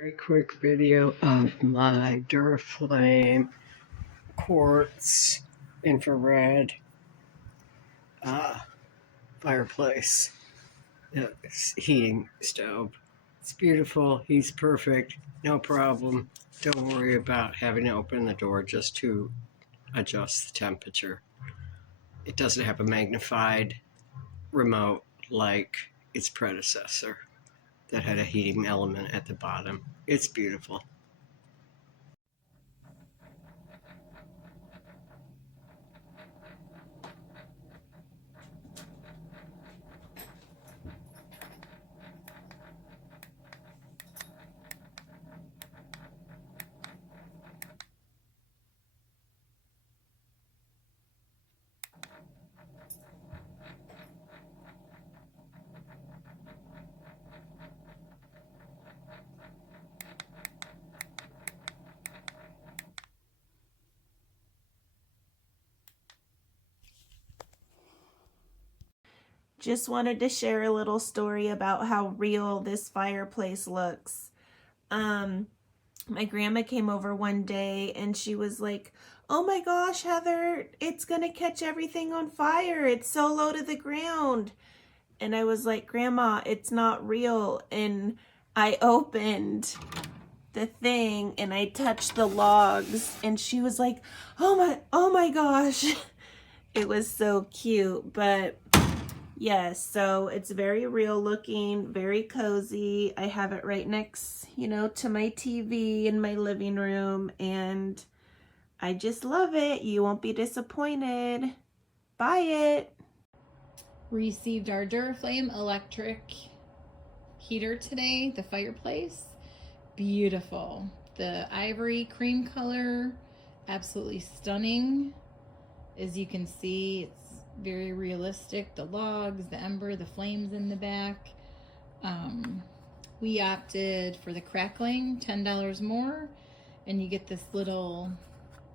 Very quick video of my R.W.FLAME quartz infrared uh, fireplace heating stove. It's beautiful. He's perfect. No problem. Don't worry about having to open the door just to adjust the temperature. It doesn't have a magnified remote like its predecessor that had a heating element at the bottom. It's beautiful. Just wanted to share a little story about how real this fireplace looks. My grandma came over one day and she was like, "Oh my gosh, Heather, it's gonna catch everything on fire. It's so low to the ground." And I was like, "Grandma, it's not real." And I opened the thing and I touched the logs and she was like, oh my gosh." It was so cute. But yes, so it's very real looking, very cozy. I have it right next, to my TV in my living room, and I just love it. You won't be disappointed. Buy it. Received our R.W.FLAME electric heater today, the Fireplace. Beautiful. The ivory cream color, absolutely stunning. As you can see, it's very realistic. The logs, the ember, the flames in the back. We opted for the crackling, $10 more, and you get this little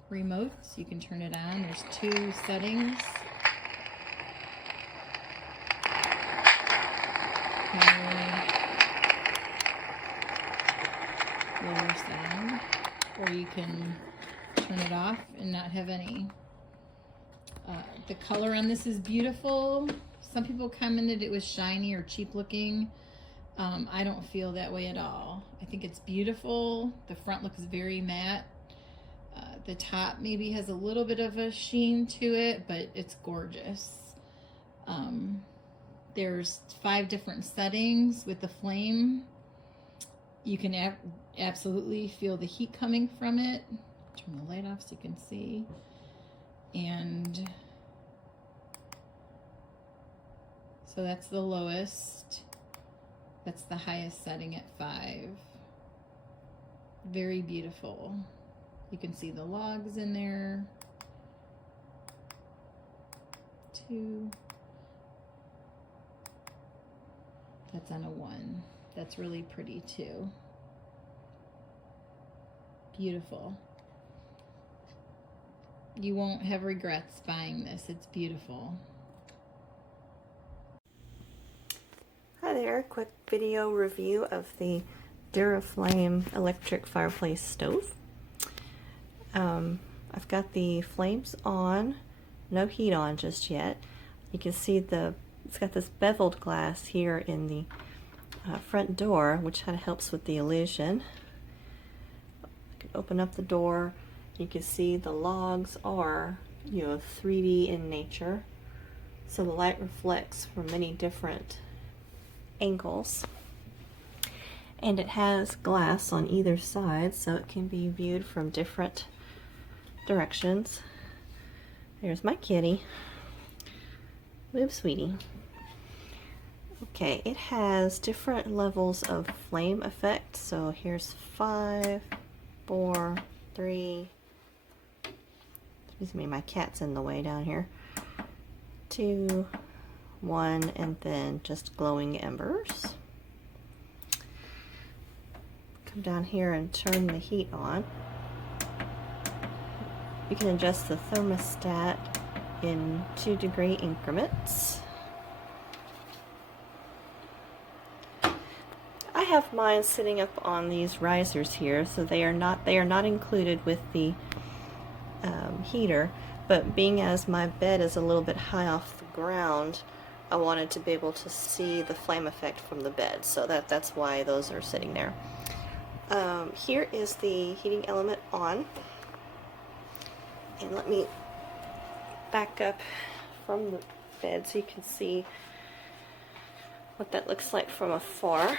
remote so you can turn it on. There's 2 settings. Lower setting, or you can turn it off and not have any. The color on this is beautiful. Some people commented it was shiny or cheap looking. I don't feel that way at all. I think it's beautiful. The front looks very matte. The top maybe has a little bit of a sheen to it, but it's gorgeous. There's 5 different settings with the flame. You can absolutely feel the heat coming from it. Turn the light off so you can see. And so that's the lowest. That's the highest setting at 5. Very beautiful. You can see the logs in there. 2. That's on a 1. That's really pretty too. Beautiful. You won't have regrets buying this. It's beautiful. Hi there, quick video review of the R.W.FLAME electric fireplace stove. I've got the flames on, no heat on just yet. You can see it's got this beveled glass here in the front door, which kind of helps with the illusion. I can open up the door. You can see the logs are, 3D in nature, so the light reflects from many different angles. And it has glass on either side, so it can be viewed from different directions. There's my kitty. Move, sweetie. Okay, it has different levels of flame effect. So here's 5, 4, 3. Excuse me, my cat's in the way down here. 2, 1, and then just glowing embers. Come down here and turn the heat on. You can adjust the thermostat in 2-degree increments. I have mine sitting up on these risers here, so they are not included with the heater. But being as my bed is a little bit high off the ground, I wanted to be able to see the flame effect from the bed, so that's why those are sitting there. Here is the heating element on, and let me back up from the bed so you can see what that looks like from afar.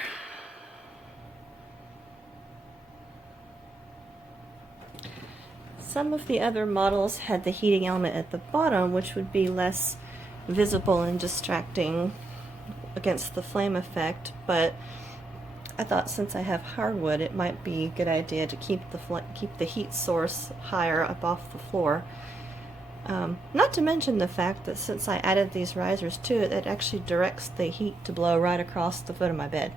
Some of the other models had the heating element at the bottom, which would be less visible and distracting against the flame effect, but I thought since I have hardwood, it might be a good idea to keep the heat source higher up off the floor. Not to mention the fact that since I added these risers to it, it actually directs the heat to blow right across the foot of my bed.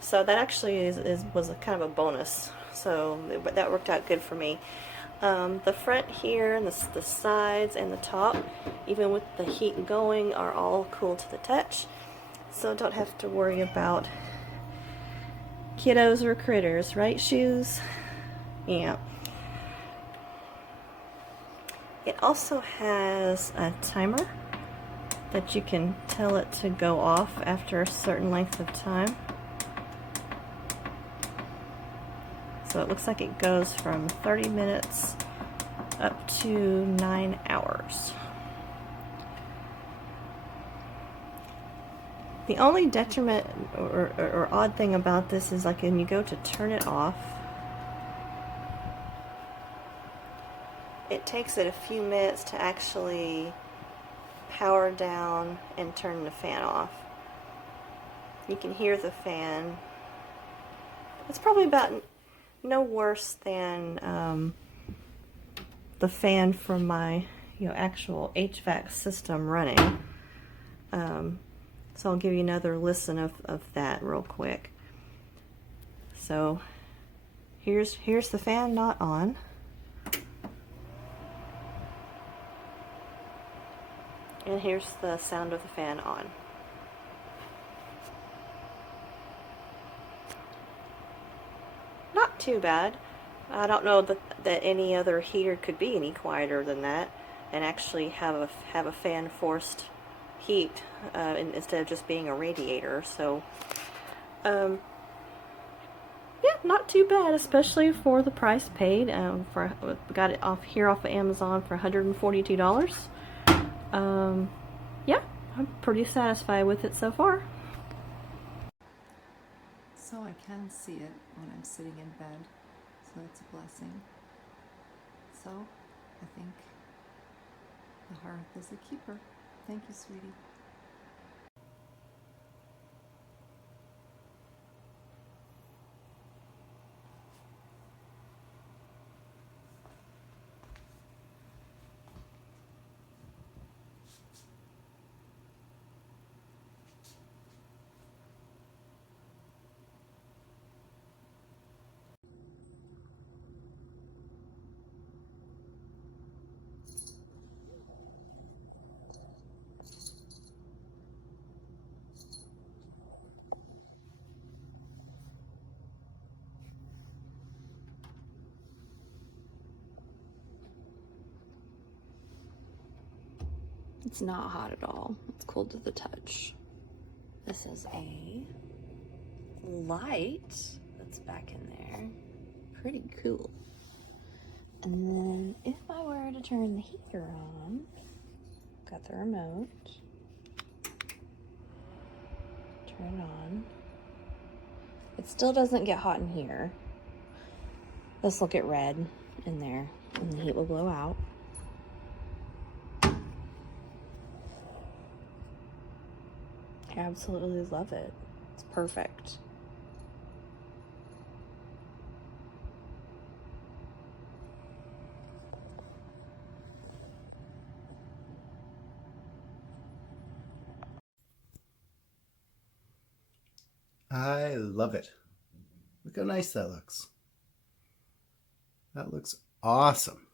So that actually was a kind of a bonus. So that worked out good for me. The front here and the sides and the top, even with the heat going, are all cool to the touch. So don't have to worry about kiddos or critters, right, Shoes? Yeah. It also has a timer that you can tell it to go off after a certain length of time. So it looks like it goes from 30 minutes up to 9 hours. The only detriment or odd thing about this is like when you go to turn it off, it takes it a few minutes to actually power down and turn the fan off. You can hear the fan. It's probably about no worse than the fan from my actual HVAC system running. So I'll give you another listen of that real quick. So here's the fan not on. And here's the sound of the fan on. Not too bad. I don't know that any other heater could be any quieter than that and actually have a fan forced heat instead of just being a radiator. So yeah, not too bad, especially for the price paid. Got it off of Amazon for $142. Yeah, I'm pretty satisfied with it so far. So I can see it when I'm sitting in bed, so it's a blessing. So I think the hearth is a keeper. Thank you, sweetie. It's not hot at all. It's cold to the touch. This is a light that's back in there. Pretty cool. And then if I were to turn the heater on, got the remote, turn it on. It still doesn't get hot in here. This will get red in there and the heat will blow out. I absolutely love it. It's perfect. I love it. Look how nice that looks. That looks awesome.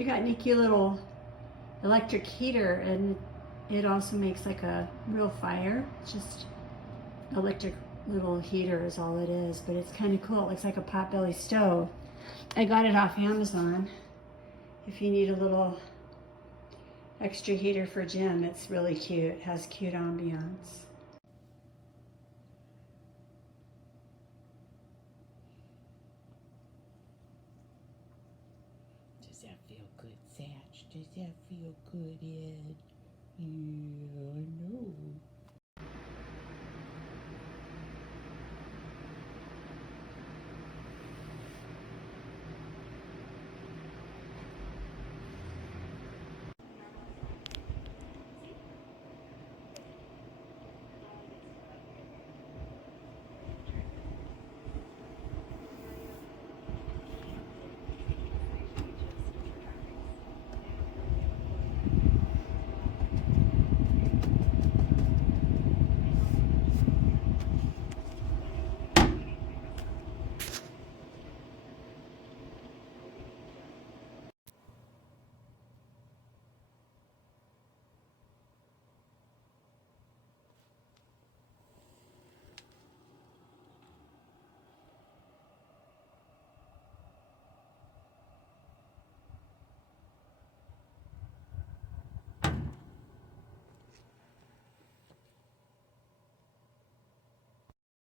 They got a cute little electric heater, and it also makes like a real fire. It's just electric little heater is all it is, but it's kind of cool. It looks like a potbelly stove. I got it off Amazon. If you need a little extra heater for Jim, it's really cute. It has cute ambiance. Does that feel good, Satch? Does that feel good, Ed? Yeah, I know.